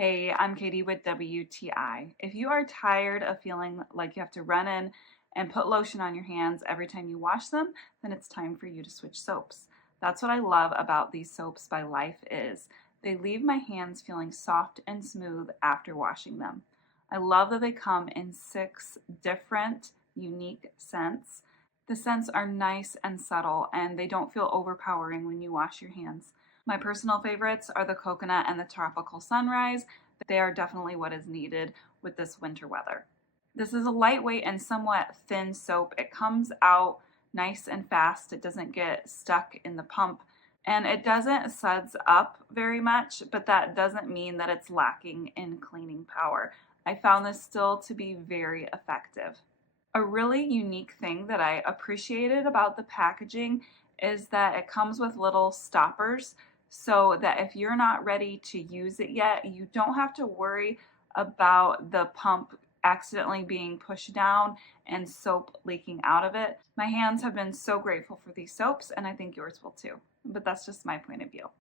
Hey, I'm Katie with WTI. If you are tired of feeling like you have to run in and put lotion on your hands every time you wash them, then it's time for you to switch soaps. That's what I love about these soaps by Life is they leave my hands feeling soft and smooth after washing them. I love that they come in 6 different unique scents. The scents are nice and subtle and they don't feel overpowering when you wash your hands. My personal favorites are the coconut and the tropical sunrise. They are definitely what is needed with this winter weather. This is a lightweight and somewhat thin soap. It comes out nice and fast. It doesn't get stuck in the pump and it doesn't suds up very much, but that doesn't mean that it's lacking in cleaning power. I found this still to be very effective. A really unique thing that I appreciated about the packaging is that it comes with little stoppers so that if you're not ready to use it yet, you don't have to worry about the pump accidentally being pushed down and soap leaking out of it. My hands have been so grateful for these soaps, and I think yours will too. But that's just my point of view.